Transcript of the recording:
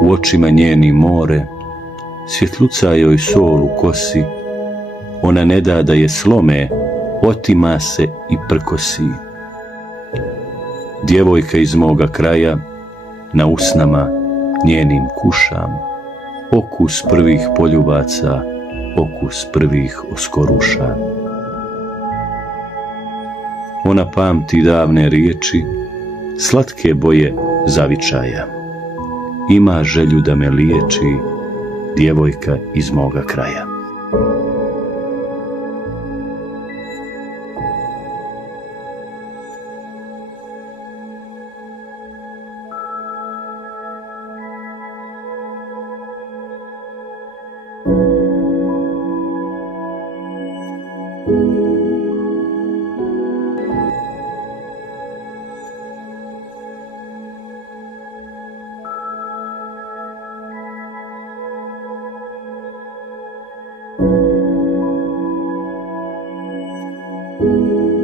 u očima njeni more, svjetluca joj sol u kosi, ona ne da da je slome, otima se i prkosi. Djevojka iz moga kraja, na usnama njenim kušam, okus prvih poljubaca, okus prvih oskoruša. Ona pamti davne riječi, slatke boje zavičaja. Ima želju da me liječi, djevojka iz moga kraja. Thank you.